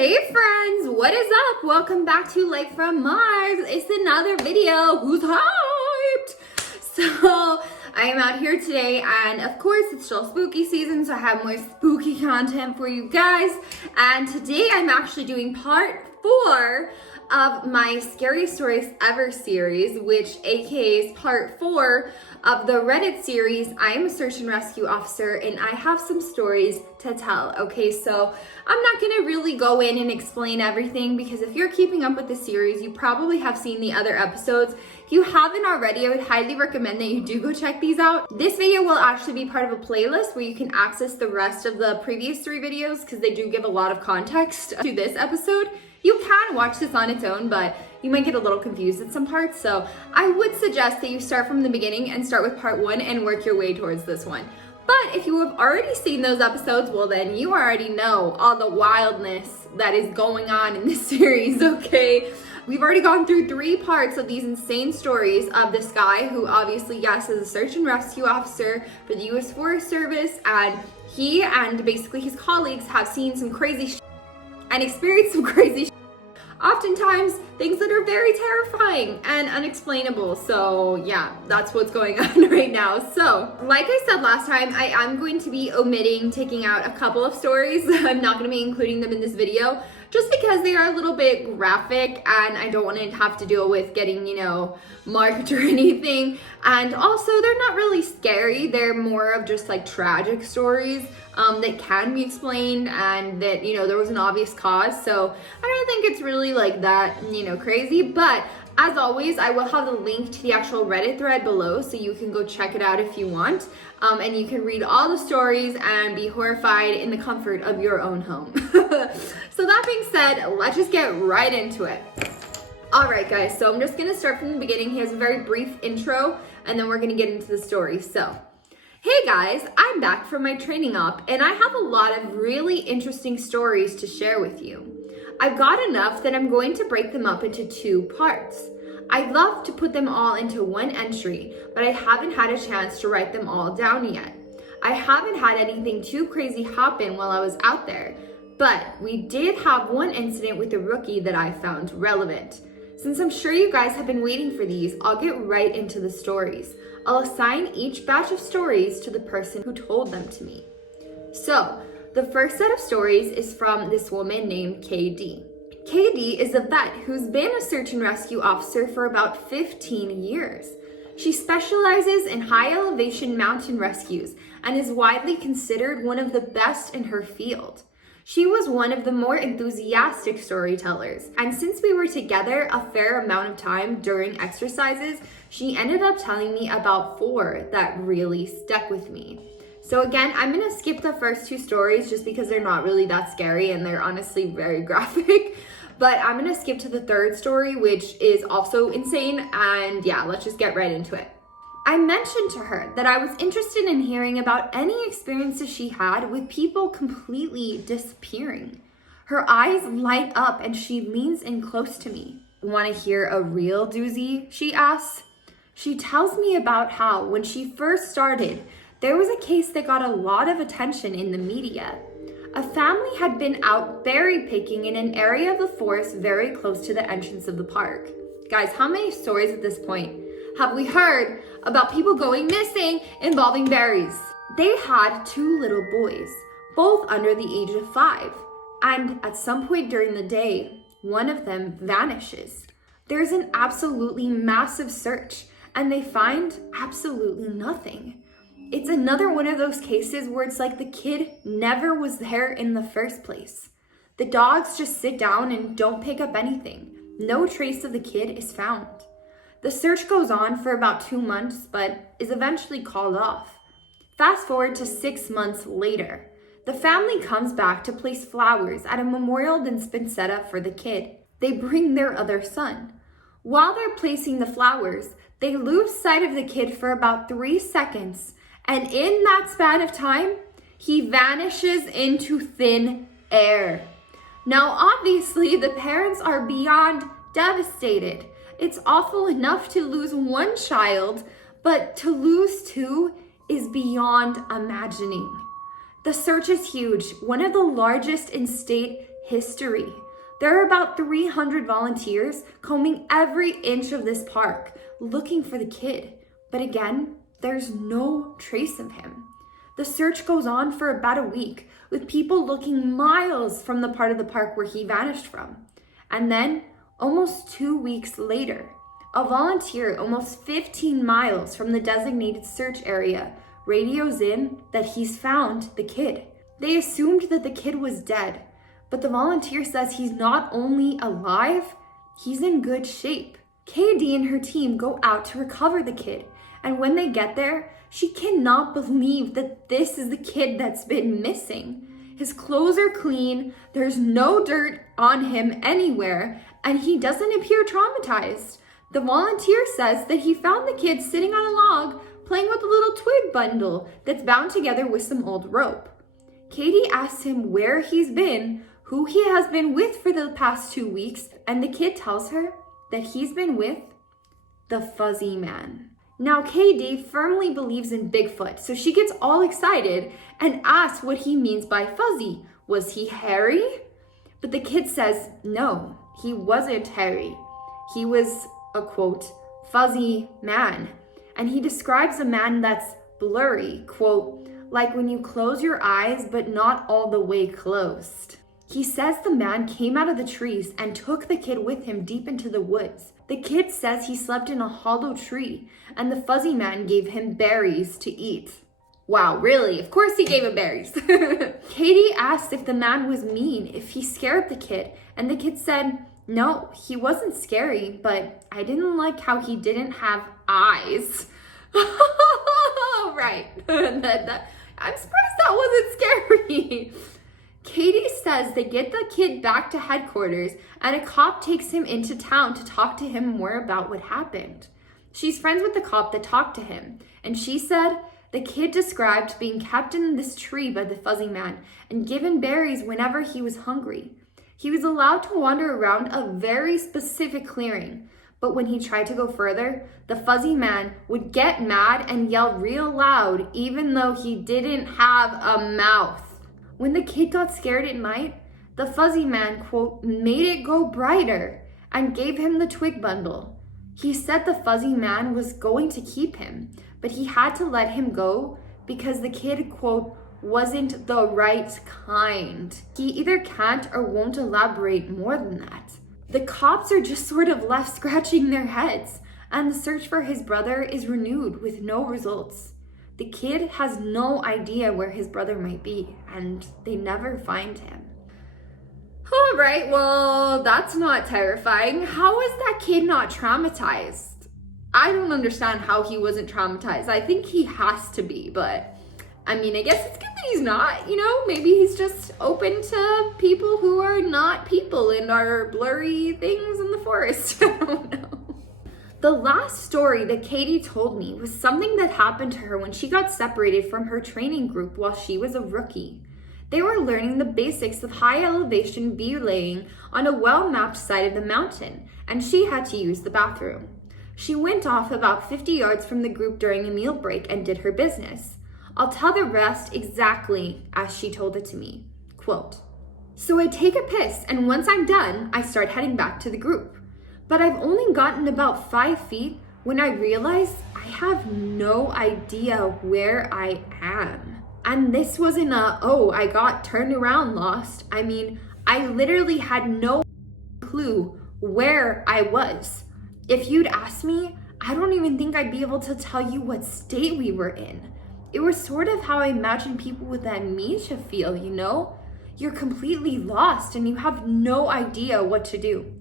Hey friends, what is up? Welcome back to Life from Mars. It's another video. Who's hyped? So I am out here today, and of course it's still spooky season, so I have more spooky content for you guys. And today I'm actually doing part 4 of my Scariest Stories Ever series, which aka is part 4 of the Reddit series. I am a search and rescue officer and I have some stories to tell. Okay, so I'm not gonna really go in and explain everything because if you're keeping up with the series, you probably have seen the other episodes. If you haven't already, I would highly recommend that you do go check these out. This video will actually be part of a playlist where you can access the rest of the previous 3 videos because they do give a lot of context to this episode. You can watch this on its own, but you might get a little confused at some parts. So I would suggest that you start from the beginning and start with part 1 and work your way towards this one. But if you have already seen those episodes, well then you already know all the wildness that is going on in this series, okay? We've already gone through 3 parts of these insane stories of this guy who obviously, yes, is a search and rescue officer for the U.S. Forest Service, and he and basically his colleagues have seen some crazy shit and experienced some crazy shit. Oftentimes things that are very terrifying and unexplainable. So yeah, that's what's going on right now. So like I said last time, I am going to be taking out a couple of stories. I'm not going to be including them in this video just because they are a little bit graphic and I don't want to have to deal with getting, marked or anything. And also they're not really scary. They're more of just like tragic stories that can be explained and that, there was an obvious cause. So I don't think it's really like that, crazy. But as always, I will have a link to the actual Reddit thread below so you can go check it out if you want. And you can read all the stories and be horrified in the comfort of your own home. So that being said, let's just get right into it. All right, guys, so I'm just gonna start from the beginning. Here's a very brief intro, and then we're gonna get into the story. So, hey guys, I'm back from my training op, and I have a lot of really interesting stories to share with you. I've got enough that I'm going to break them up into 2 parts. I'd love to put them all into one entry, but I haven't had a chance to write them all down yet. I haven't had anything too crazy happen while I was out there, but we did have one incident with a rookie that I found relevant. Since I'm sure you guys have been waiting for these, I'll get right into the stories. I'll assign each batch of stories to the person who told them to me. So, the first set of stories is from this woman named KD. KD is a vet who's been a search and rescue officer for about 15 years. She specializes in high elevation mountain rescues and is widely considered one of the best in her field. She was one of the more enthusiastic storytellers, and since we were together a fair amount of time during exercises, she ended up telling me about 4 that really stuck with me. So again, I'm gonna skip the first 2 stories just because they're not really that scary and they're honestly very graphic. But I'm gonna skip to the 3rd story, which is also insane, and yeah, let's just get right into it. I mentioned to her that I was interested in hearing about any experiences she had with people completely disappearing. Her eyes light up and she leans in close to me. Want to hear a real doozy? She asks. She tells me about how when she first started, there was a case that got a lot of attention in the media. A family had been out berry picking in an area of the forest very close to the entrance of the park. Guys, how many stories at this point have we heard about people going missing involving berries? They had 2 little boys, both under the age of 5. And at some point during the day, one of them vanishes. There's an absolutely massive search and they find absolutely nothing. It's another one of those cases where it's like the kid never was there in the first place. The dogs just sit down and don't pick up anything. No trace of the kid is found. The search goes on for about 2 months, but is eventually called off. Fast forward to 6 months later. The family comes back to place flowers at a memorial that's been set up for the kid. They bring their other son. While they're placing the flowers, they lose sight of the kid for about 3 seconds, and in that span of time, he vanishes into thin air. Now, obviously, the parents are beyond devastated. It's awful enough to lose 1 child, but to lose 2 is beyond imagining. The search is huge, one of the largest in state history. There are about 300 volunteers combing every inch of this park, looking for the kid. But again, there's no trace of him. The search goes on for about a week, with people looking miles from the part of the park where he vanished from. And then, almost 2 weeks later, a volunteer almost 15 miles from the designated search area radios in that he's found the kid. They assumed that the kid was dead, but the volunteer says he's not only alive, he's in good shape. Katie and her team go out to recover the kid, and when they get there, she cannot believe that this is the kid that's been missing. His clothes are clean, there's no dirt on him anywhere, and he doesn't appear traumatized. The volunteer says that he found the kid sitting on a log playing with a little twig bundle that's bound together with some old rope. Katie asks him where he's been, who he has been with for the past 2 weeks, and the kid tells her that he's been with the fuzzy man. Now, Katie firmly believes in Bigfoot, so she gets all excited and asks what he means by fuzzy. Was he hairy? But the kid says, no, he wasn't hairy. He was a, quote, fuzzy man. And he describes a man that's blurry, quote, like when you close your eyes, but not all the way closed. He says the man came out of the trees and took the kid with him deep into the woods. The kid says he slept in a hollow tree and the fuzzy man gave him berries to eat. Wow, really? Of course he gave him berries. Katie asked if the man was mean, if he scared the kid, and the kid said, no, he wasn't scary, but I didn't like how he didn't have eyes. Right. I'm surprised that wasn't scary. Katie says they get the kid back to headquarters and a cop takes him into town to talk to him more about what happened. She's friends with the cop that talked to him, and she said the kid described being kept in this tree by the fuzzy man and given berries whenever he was hungry. He was allowed to wander around a very specific clearing, but when he tried to go further, the fuzzy man would get mad and yell real loud even though he didn't have a mouth. When the kid got scared at night, the fuzzy man, quote, made it go brighter and gave him the twig bundle. He said the fuzzy man was going to keep him, but he had to let him go because the kid, quote, wasn't the right kind. He either can't or won't elaborate more than that. The cops are just sort of left scratching their heads, and the search for his brother is renewed with no results. The kid has no idea where his brother might be, and they never find him. All right, well, that's not terrifying. How is that kid not traumatized? I don't understand how he wasn't traumatized. I think he has to be, but I mean, I guess it's good that he's not, you know? Maybe he's just open to people who are not people and are blurry things in the forest. I don't know. The last story that Katie told me was something that happened to her when she got separated from her training group while she was a rookie. They were learning the basics of high elevation belaying on a well-mapped side of the mountain, and she had to use the bathroom. She went off about 50 yards from the group during a meal break and did her business. I'll tell the rest exactly as she told it to me. Quote, so I take a piss, and once I'm done, I start heading back to the group. But I've only gotten about 5 feet when I realize I have no idea where I am. And this wasn't I got turned around lost. I mean, I literally had no clue where I was. If you'd asked me, I don't even think I'd be able to tell you what state we were in. It was sort of how I imagine people with amnesia feel, you know? You're completely lost and you have no idea what to do.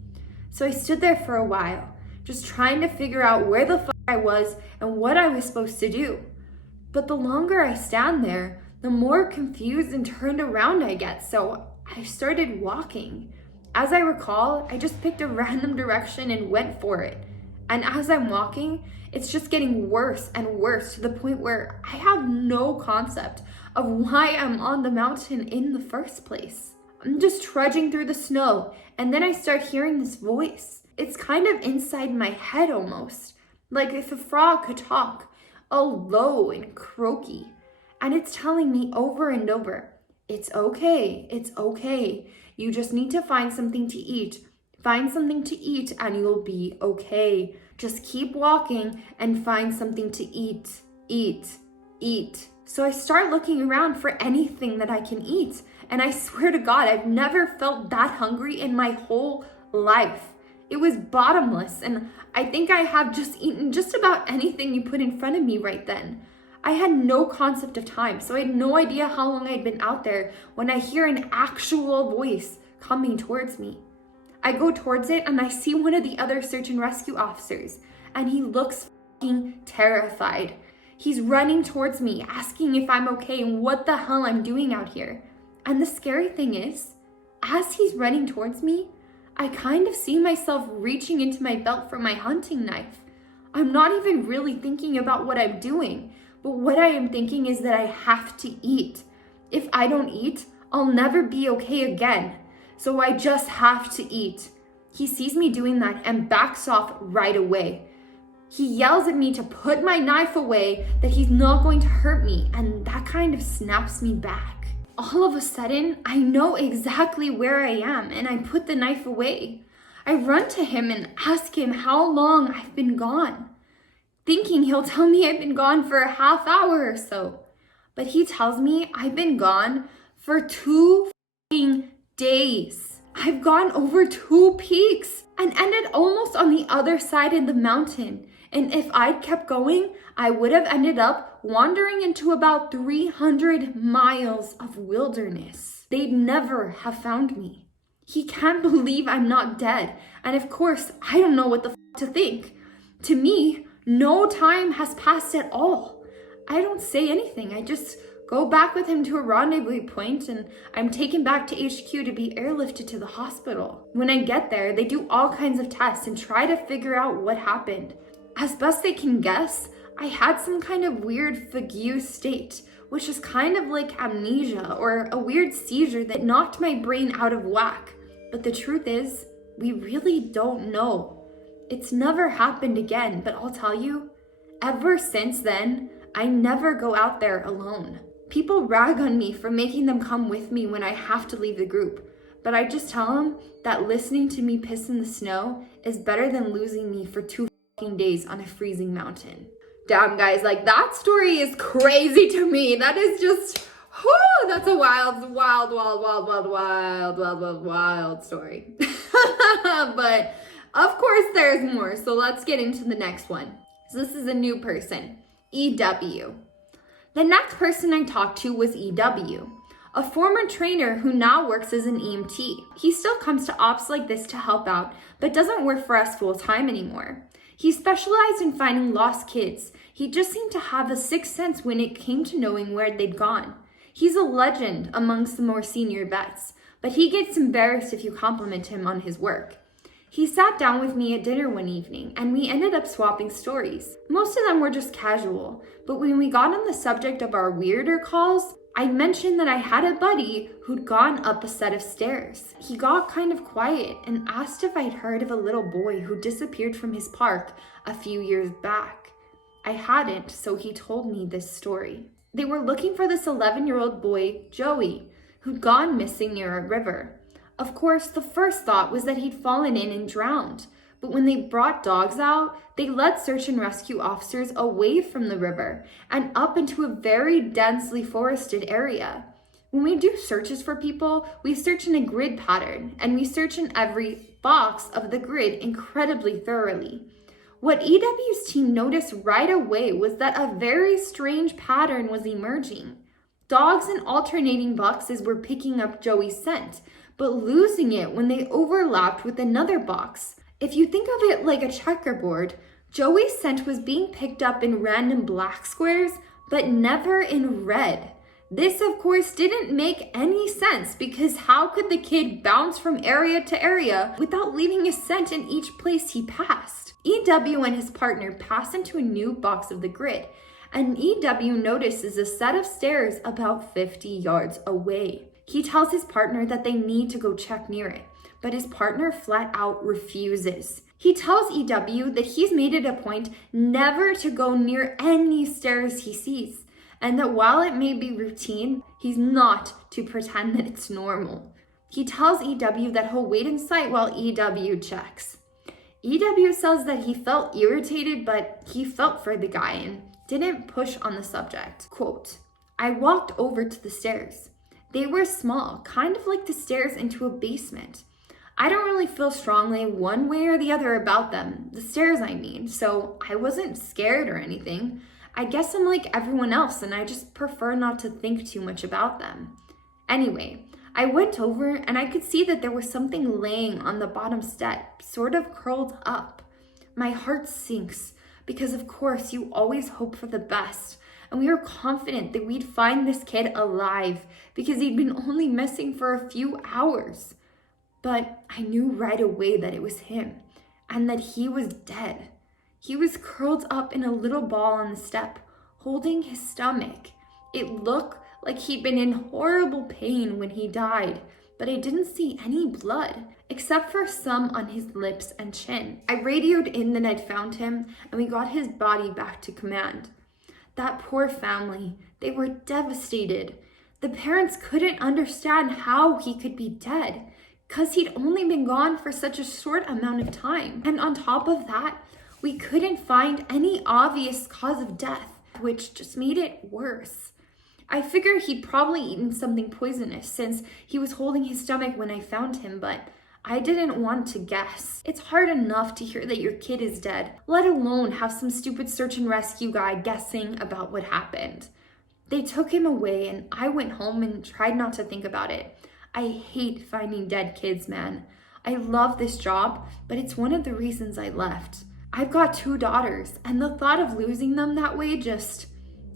So I stood there for a while, just trying to figure out where the fuck I was and what I was supposed to do. But the longer I stand there, the more confused and turned around I get, so I started walking. As I recall, I just picked a random direction and went for it. And as I'm walking, it's just getting worse and worse to the point where I have no concept of why I'm on the mountain in the first place. I'm just trudging through the snow, and then I start hearing this voice. It's kind of inside my head almost, like if a frog could talk, all low and croaky. And it's telling me over and over, It's okay. It's okay. You just need to find something to eat. Find something to eat and you'll be okay. Just keep walking and find something to eat. Eat. Eat. So I start looking around for anything that I can eat. And I swear to God, I've never felt that hungry in my whole life. It was bottomless, and I think I have just eaten just about anything you put in front of me right then. I had no concept of time, so I had no idea how long I'd been out there when I hear an actual voice coming towards me. I go towards it and I see one of the other search and rescue officers, and he looks fucking terrified. He's running towards me, asking if I'm okay and what the hell I'm doing out here. And the scary thing is, as he's running towards me, I kind of see myself reaching into my belt for my hunting knife. I'm not even really thinking about what I'm doing, but what I am thinking is that I have to eat. If I don't eat, I'll never be okay again. So I just have to eat. He sees me doing that and backs off right away. He yells at me to put my knife away, that he's not going to hurt me, and that kind of snaps me back. All of a sudden, I know exactly where I am, and I put the knife away. I run to him and ask him how long I've been gone, thinking he'll tell me I've been gone for a half hour or so. But he tells me I've been gone for 2 days. I've gone over 2 peaks and ended almost on the other side of the mountain. And if I'd kept going, I would have ended up wandering into about 300 miles of wilderness. They'd never have found me. He can't believe I'm not dead. And of course, I don't know what the to think. To me, no time has passed at all. I don't say anything. I just go back with him to a rendezvous point, and I'm taken back to HQ to be airlifted to the hospital. When I get there, they do all kinds of tests and try to figure out what happened. As best they can guess, I had some kind of weird fugue state, which is kind of like amnesia or a weird seizure that knocked my brain out of whack. But the truth is, we really don't know. It's never happened again, but I'll tell you, ever since then, I never go out there alone. People rag on me for making them come with me when I have to leave the group, but I just tell them that listening to me piss in the snow is better than losing me for 2 days on a freezing mountain. Damn, guys, like that story is crazy to me. That is just, whoo, that's a wild story. But of course there's more, so let's get into the next one. So this is a new person, EW. The next person I talked to was EW, a former trainer who now works as an EMT. He still comes to ops like this to help out, but doesn't work for us full time anymore. He specialized in finding lost kids. He just seemed to have a sixth sense when it came to knowing where they'd gone. He's a legend amongst the more senior vets, but he gets embarrassed if you compliment him on his work. He sat down with me at dinner one evening, and we ended up swapping stories. Most of them were just casual, but when we got on the subject of our weirder calls, I mentioned that I had a buddy who'd gone up a set of stairs. He got kind of quiet and asked if I'd heard of a little boy who disappeared from his park a few years back. I hadn't, so he told me this story. They were looking for this 11-year-old boy, Joey, who'd gone missing near a river. Of course, the first thought was that he'd fallen in and drowned, but when they brought dogs out, they led search and rescue officers away from the river and up into a very densely forested area. When we do searches for people, we search in a grid pattern, and we search in every box of the grid incredibly thoroughly. What EW's team noticed right away was that a very strange pattern was emerging. Dogs in alternating boxes were picking up Joey's scent, but losing it when they overlapped with another box. If you think of it like a checkerboard, Joey's scent was being picked up in random black squares, but never in red. This, of course, didn't make any sense, because how could the kid bounce from area to area without leaving a scent in each place he passed? EW and his partner pass into a new box of the grid, and EW notices a set of stairs about 50 yards away. He tells his partner that they need to go check near it, but his partner flat out refuses. He tells EW that he's made it a point never to go near any stairs he sees, and that while it may be routine, he's not to pretend that it's normal. He tells EW that he'll wait in sight while EW checks. EW says that he felt irritated, but he felt for the guy and didn't push on the subject. Quote, "I walked over to the stairs. They were small, kind of like the stairs into a basement. I don't really feel strongly one way or the other about them, the stairs I mean, so I wasn't scared or anything. I guess I'm like everyone else and I just prefer not to think too much about them. Anyway, I went over and I could see that there was something laying on the bottom step, sort of curled up. My heart sinks because of course you always hope for the best, and we were confident that we'd find this kid alive because he'd been only missing for a few hours. But I knew right away that it was him and that he was dead. He was curled up in a little ball on the step, holding his stomach. It looked like he'd been in horrible pain when he died, but I didn't see any blood, except for some on his lips and chin. I radioed in that I'd found him, and we got his body back to command. That poor family, they were devastated. The parents couldn't understand how he could be dead, because he'd only been gone for such a short amount of time. And on top of that, we couldn't find any obvious cause of death, which just made it worse. I figured he'd probably eaten something poisonous since he was holding his stomach when I found him, but I didn't want to guess. It's hard enough to hear that your kid is dead, let alone have some stupid search and rescue guy guessing about what happened. They took him away and I went home and tried not to think about it. I hate finding dead kids, man. I love this job, but it's one of the reasons I left. I've got 2 daughters, and the thought of losing them that way just...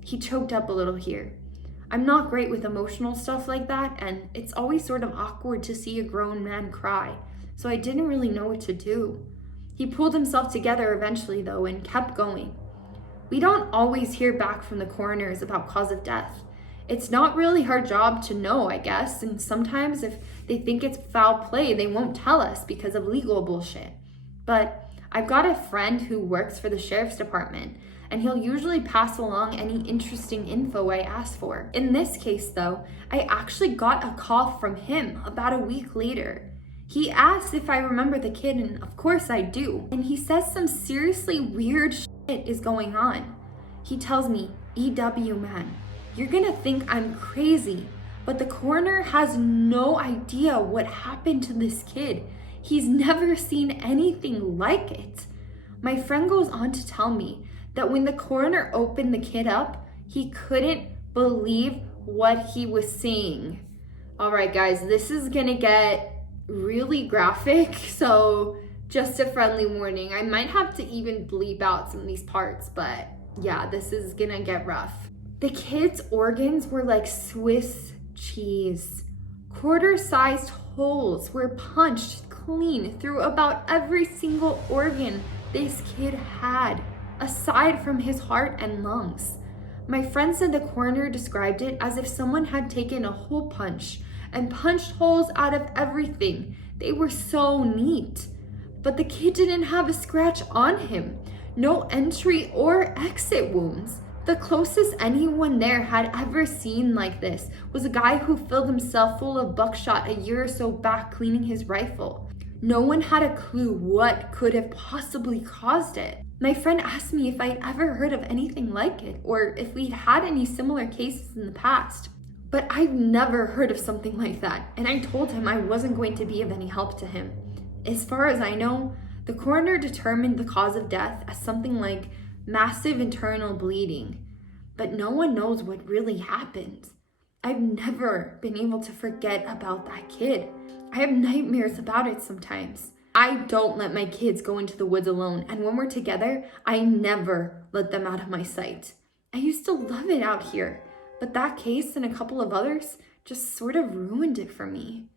He choked up a little here. I'm not great with emotional stuff like that, and it's always sort of awkward to see a grown man cry, so I didn't really know what to do. He pulled himself together eventually, though, and kept going. We don't always hear back from the coroners about cause of death. It's not really our job to know, I guess, and sometimes if they think it's foul play, they won't tell us because of legal bullshit. But I've got a friend who works for the sheriff's department, and he'll usually pass along any interesting info I ask for. In this case, though, I actually got a call from him about a week later. He asked if I remember the kid, and of course I do. And he says some seriously weird shit is going on. He tells me, EW man, you're gonna think I'm crazy, but the coroner has no idea what happened to this kid. He's never seen anything like it. My friend goes on to tell me that when the coroner opened the kid up, he couldn't believe what he was seeing. All right, guys, this is gonna get really graphic, so just a friendly warning. I might have to even bleep out some of these parts, but yeah, this is gonna get rough. The kid's organs were like Swiss cheese. Quarter-sized holes were punched clean through about every single organ this kid had, aside from his heart and lungs. My friend said the coroner described it as if someone had taken a hole punch and punched holes out of everything. They were so neat. But the kid didn't have a scratch on him, no entry or exit wounds. The closest anyone there had ever seen like this was a guy who filled himself full of buckshot a year or so back cleaning his rifle. No one had a clue what could have possibly caused it. My friend asked me if I'd ever heard of anything like it or if we'd had any similar cases in the past. But I've never heard of something like that, and I told him I wasn't going to be of any help to him. As far as I know, the coroner determined the cause of death as something like massive internal bleeding, but no one knows what really happened. I've never been able to forget about that kid. I have nightmares about it sometimes. I don't let my kids go into the woods alone, and when we're together, I never let them out of my sight. I used to love it out here, but that case and a couple of others just sort of ruined it for me.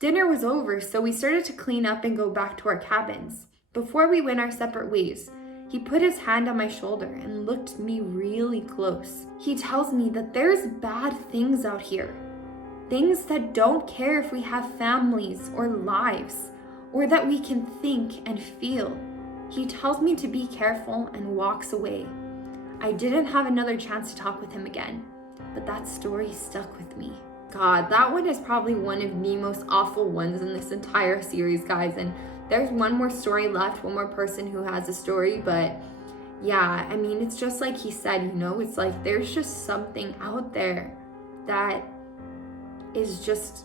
Dinner was over, so we started to clean up and go back to our cabins. Before we went our separate ways, he put his hand on my shoulder and looked me really close. He tells me that there's bad things out here. Things that don't care if we have families or lives, or that we can think and feel. He tells me to be careful and walks away. I didn't have another chance to talk with him again. but that story stuck with me. God, that one is probably one of the most awful ones in this entire series, guys. And there's one more story left, one more person who has a story, but yeah, I mean, it's just like he said, you know, it's like there's just something out there that is just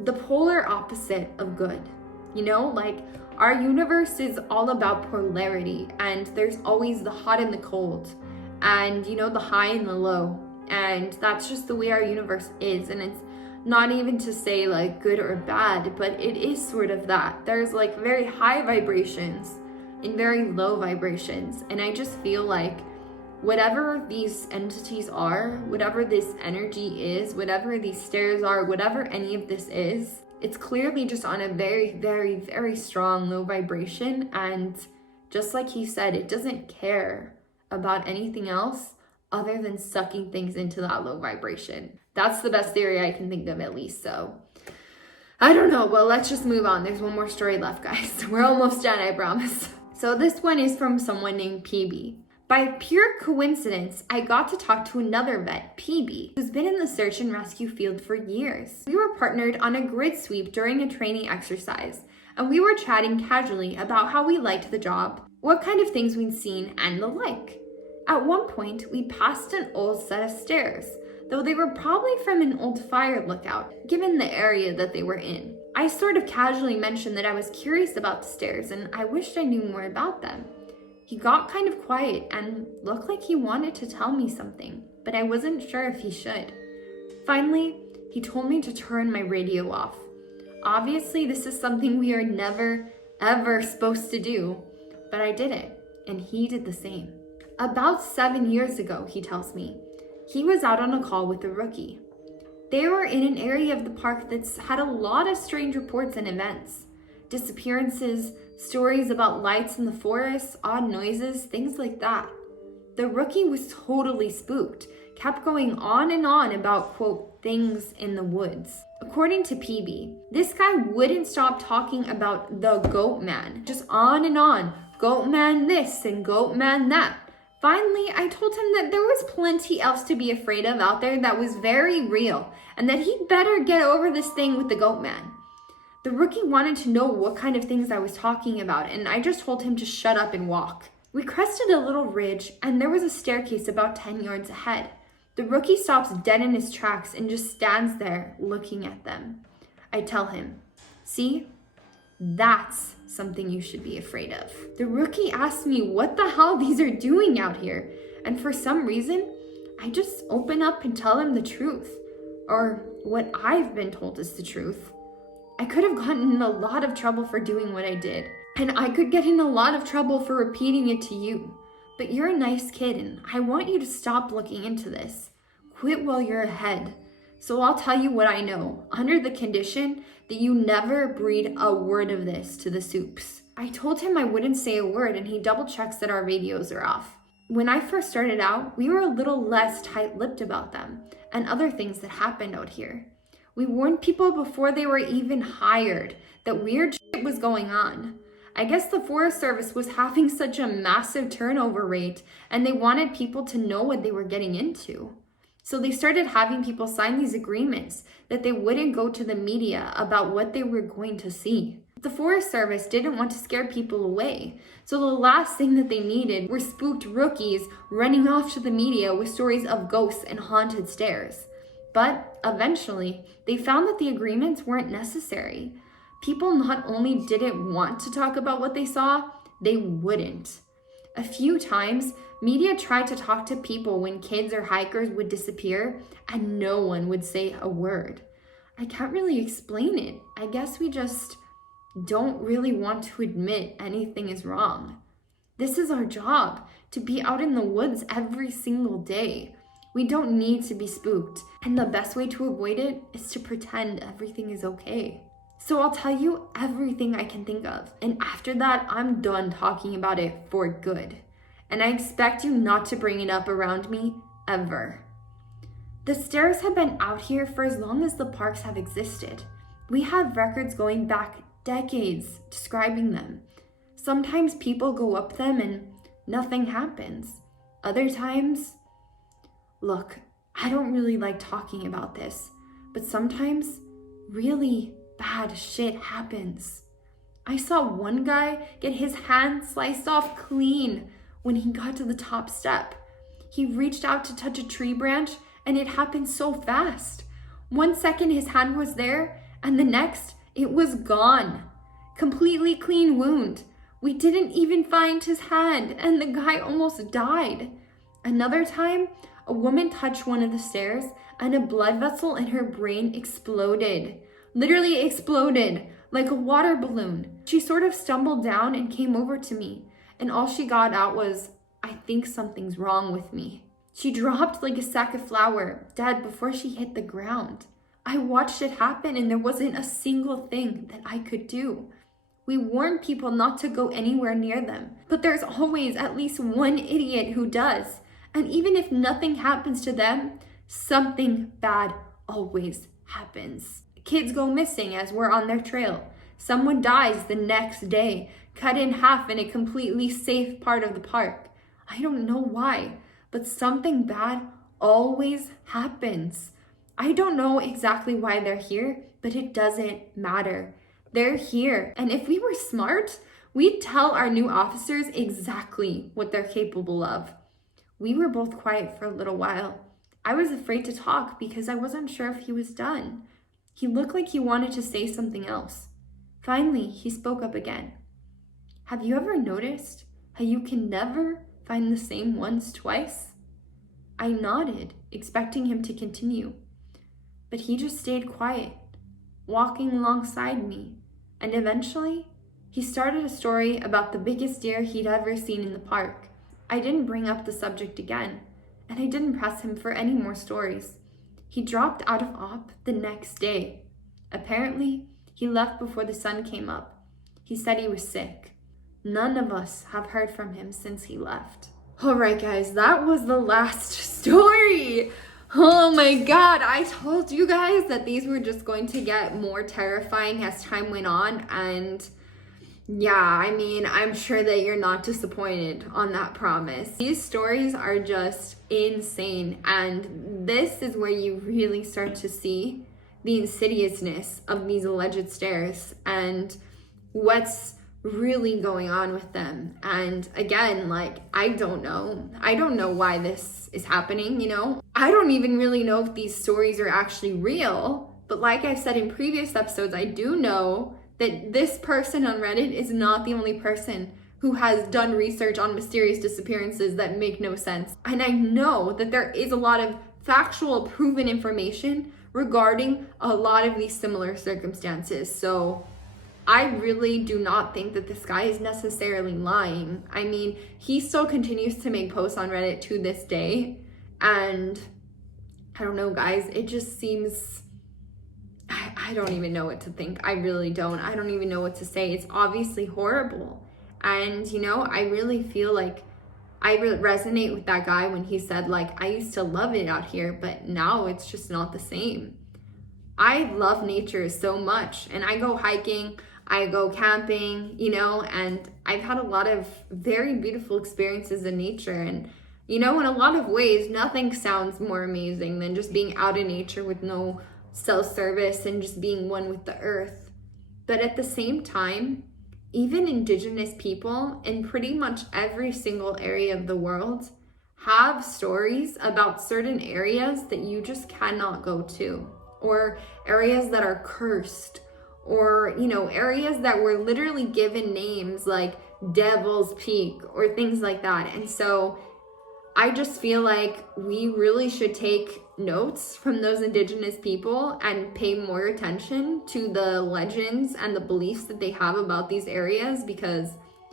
the polar opposite of good. You know, like our universe is all about polarity, and there's always the hot and the cold, and you know, the high and the low. And that's just the way our universe is. And it's not even to say like good or bad, but it is sort of that. There's like very high vibrations and very low vibrations. And I just feel like whatever these entities are, whatever this energy is, whatever these stairs are, whatever any of this is, it's clearly just on a very, very, very strong low vibration. And just like he said, it doesn't care about anything else other than sucking things into that low vibration. That's the best theory I can think of, at least. So I don't know. Well, let's just move on. There's one more story left, guys. We're almost done, I promise. So this one is from someone named PB. By pure coincidence, I got to talk to another vet, PB, who's been in the search and rescue field for years. We were partnered on a grid sweep during a training exercise, and we were chatting casually about how we liked the job, what kind of things we'd seen, and the like. At one point, we passed an old set of stairs, though they were probably from an old fire lookout, given the area that they were in. I sort of casually mentioned that I was curious about the stairs and I wished I knew more about them. He got kind of quiet and looked like he wanted to tell me something, but I wasn't sure if he should. Finally, he told me to turn my radio off. Obviously, this is something we are never, ever supposed to do, but I did it, and he did the same. About 7 years ago, he tells me, he was out on a call with a rookie. They were in an area of the park that's had a lot of strange reports and events. Disappearances, stories about lights in the forest, odd noises, things like that. The rookie was totally spooked, kept going on and on about, quote, things in the woods. According to PB, this guy wouldn't stop talking about the goat man, just on and on, goat man this and goat man that. Finally, I told him that there was plenty else to be afraid of out there that was very real, and that he'd better get over this thing with the goat man. The rookie wanted to know what kind of things I was talking about, and I just told him to shut up and walk. We crested a little ridge, and there was a staircase about 10 yards ahead. The rookie stops dead in his tracks and just stands there looking at them. I tell him, see, that's something you should be afraid of. The rookie asked me what the hell these are doing out here, and for some reason, I just open up and tell him the truth, or what I've been told is the truth. I could have gotten in a lot of trouble for doing what I did, and I could get in a lot of trouble for repeating it to you, but you're a nice kid, and I want you to stop looking into this. Quit while you're ahead. So I'll tell you what I know, under the condition that you never breed a word of this to the soups. I told him I wouldn't say a word, and he double checks that our radios are off. When I first started out, we were a little less tight-lipped about them and other things that happened out here. We warned people before they were even hired that weird shit was going on. I guess the Forest Service was having such a massive turnover rate, and they wanted people to know what they were getting into. So they started having people sign these agreements that they wouldn't go to the media about what they were going to see. The Forest Service didn't want to scare people away, so the last thing that they needed were spooked rookies running off to the media with stories of ghosts and haunted stairs. But eventually, they found that the agreements weren't necessary. People not only didn't want to talk about what they saw, they wouldn't. A few times, media tried to talk to people when kids or hikers would disappear, and no one would say a word. I can't really explain it. I guess we just don't really want to admit anything is wrong. This is our job, to be out in the woods every single day. We don't need to be spooked, and the best way to avoid it is to pretend everything is okay. So I'll tell you everything I can think of, and after that, I'm done talking about it for good. And I expect you not to bring it up around me ever. The stairs have been out here for as long as the parks have existed. We have records going back decades describing them. Sometimes people go up them and nothing happens. Other times, look, I don't really like talking about this, but sometimes really bad shit happens. I saw one guy get his hand sliced off clean when he got to the top step. He reached out to touch a tree branch and it happened so fast. 1 second his hand was there and the next it was gone. Completely clean wound. We didn't even find his hand and the guy almost died. Another time, a woman touched one of the stairs and a blood vessel in her brain exploded. Literally exploded like a water balloon. She sort of stumbled down and came over to me, and all she got out was, "I think something's wrong with me." She dropped like a sack of flour, dead before she hit the ground. I watched it happen and there wasn't a single thing that I could do. We warn people not to go anywhere near them, but there's always at least one idiot who does. And even if nothing happens to them, something bad always happens. Kids go missing as we're on their trail. Someone dies the next day, cut in half in a completely safe part of the park. I don't know why, but something bad always happens. I don't know exactly why they're here, but it doesn't matter. They're here, and if we were smart, we'd tell our new officers exactly what they're capable of. We were both quiet for a little while. I was afraid to talk because I wasn't sure if he was done. He looked like he wanted to say something else. Finally, he spoke up again. "Have you ever noticed how you can never find the same ones twice?" I nodded, expecting him to continue. But he just stayed quiet, walking alongside me. And eventually, he started a story about the biggest deer he'd ever seen in the park. I didn't bring up the subject again, and I didn't press him for any more stories. He dropped out of op the next day. Apparently, he left before the sun came up. He said he was sick. None of us have heard from him since he left. All right, guys, that was the last story. Oh my God, I told you guys that these were just going to get more terrifying as time went on. And yeah, I mean, I'm sure that you're not disappointed on that promise. These stories are just insane. And this is where you really start to see the insidiousness of these alleged stairs and what's really going on with them. And again, like, I don't know why this is happening, you know? I don't even really know if these stories are actually real, but like I've said in previous episodes, I do know that this person on Reddit is not the only person who has done research on mysterious disappearances that make no sense. And I know that there is a lot of factual proven information regarding a lot of these similar circumstances. So I really do not think that this guy is necessarily lying. I mean, he still continues to make posts on Reddit to this day. And I don't know, guys, it just seems, I don't even know what to think. I really don't. I don't even know what to say. It's obviously horrible. And, you know, I really feel like I resonate with that guy when he said, like, I used to love it out here, but now it's just not the same. I love nature so much, and I go hiking, I go camping, you know, and I've had a lot of very beautiful experiences in nature. And, you know, in a lot of ways, nothing sounds more amazing than just being out in nature with no cell service and just being one with the earth. But at the same time, even indigenous people in pretty much every single area of the world have stories about certain areas that you just cannot go to, or areas that are cursed, or, you know, areas that were literally given names like Devil's Peak or things like that. And so I just feel like we really should take notes from those indigenous people and pay more attention to the legends and the beliefs that they have about these areas, because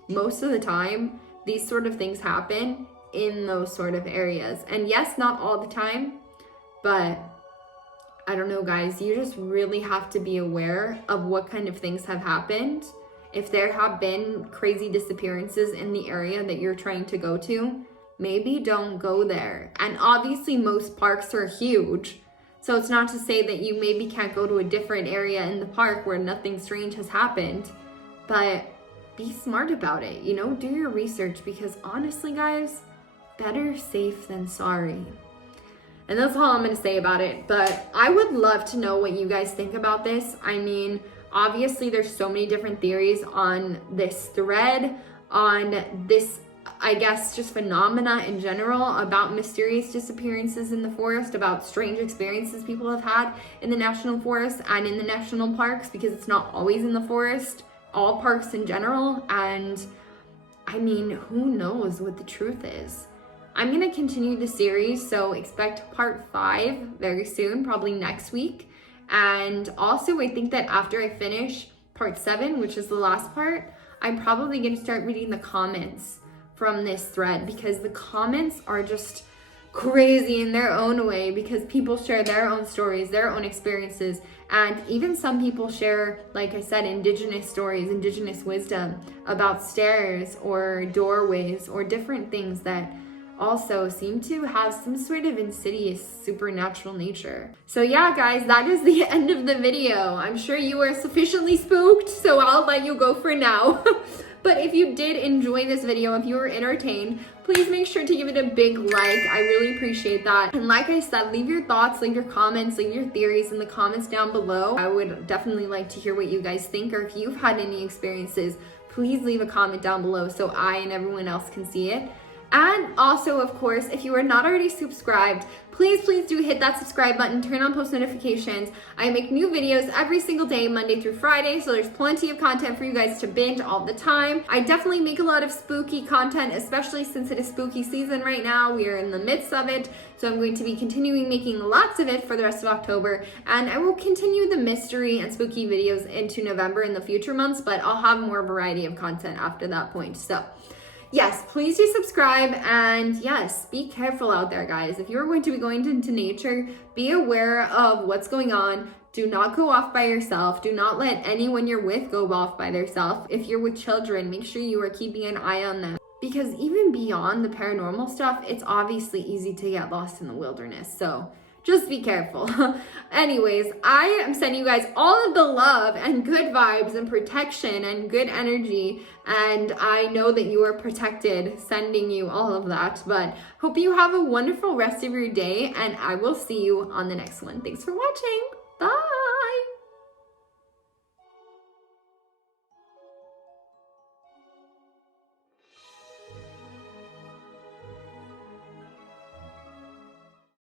most of the time these sort of things happen in those sort of areas. And yes, not all the time, but I don't know, guys, you just really have to be aware of what kind of things have happened. If there have been crazy disappearances in the area that you're trying to go to, maybe don't go there. And obviously most parks are huge, so it's not to say that you maybe can't go to a different area in the park where nothing strange has happened, but be smart about it, you know, do your research, because honestly, guys, better safe than sorry. And that's all I'm gonna say about it. But I would love to know what you guys think about this. I mean, obviously there's so many different theories on this thread, on this, I guess, just phenomena in general about mysterious disappearances in the forest, about strange experiences people have had in the national forest and in the national parks, because it's not always in the forest, all parks in general. And I mean, who knows what the truth is? I'm gonna continue the series, so expect part 5 very soon, probably next week. And also I think that after I finish part 7, which is the last part, I'm probably gonna start reading the comments from this thread, because the comments are just crazy in their own way, because people share their own stories, their own experiences, and even some people share, like I said, indigenous stories, indigenous wisdom about stairs or doorways or different things that also seem to have some sort of insidious supernatural nature. So yeah, guys, that is the end of the video. I'm sure you are sufficiently spooked, so I'll let you go for now. But if you did enjoy this video, if you were entertained, please make sure to give it a big like. I really appreciate that. And like I said, leave your thoughts, leave your comments, leave your theories in the comments down below. I would definitely like to hear what you guys think, or if you've had any experiences, please leave a comment down below so I and everyone else can see it. And also, of course, if you are not already subscribed, please do hit that subscribe button, turn on post notifications. I make new videos every single day, Monday through Friday, so there's plenty of content for you guys to binge all the time. I definitely make a lot of spooky content, especially since it is spooky season right now. We are in the midst of it, so I'm going to be continuing making lots of it for the rest of October, and I will continue the mystery and spooky videos into November in the future months, but I'll have more variety of content after that point. So yes, please do subscribe, and yes, be careful out there, guys. If you're going to be going into nature, be aware of what's going on. Do not go off by yourself. Do not let anyone you're with go off by themselves. If you're with children, make sure you are keeping an eye on them. Because even beyond the paranormal stuff, it's obviously easy to get lost in the wilderness. So just be careful. Anyways, I am sending you guys all of the love and good vibes and protection and good energy. And I know that you are protected, sending you all of that. But hope you have a wonderful rest of your day, and I will see you on the next one. Thanks for watching. Bye.